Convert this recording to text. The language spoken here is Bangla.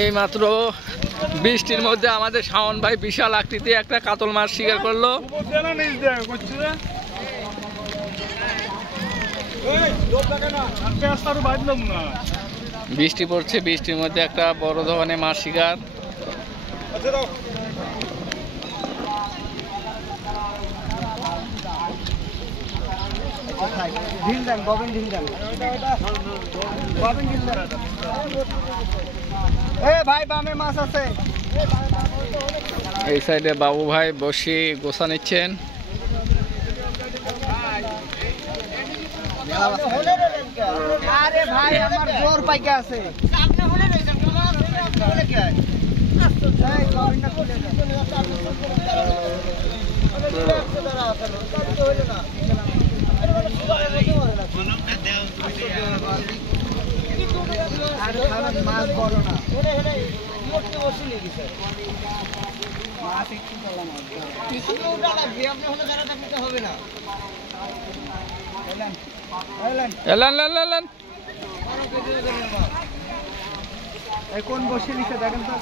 এই মাত্র বৃষ্টির মধ্যে আমাদের শাওন ভাই বিশাল আকৃতি একটা কাতল মাছ শিকার করলো। বৃষ্টি পড়ছে, বৃষ্টির মধ্যে একটা বড় ধরনের মাছ শিকার। এই সাইডে বাবু ভাই বসে গোছা নিচ্ছেন। আরে ভাই আমার জোর পাইকা আছে। মাছ বড় না, মাছ একটু হবে না। কোন বসে নিচে দেখেন তো।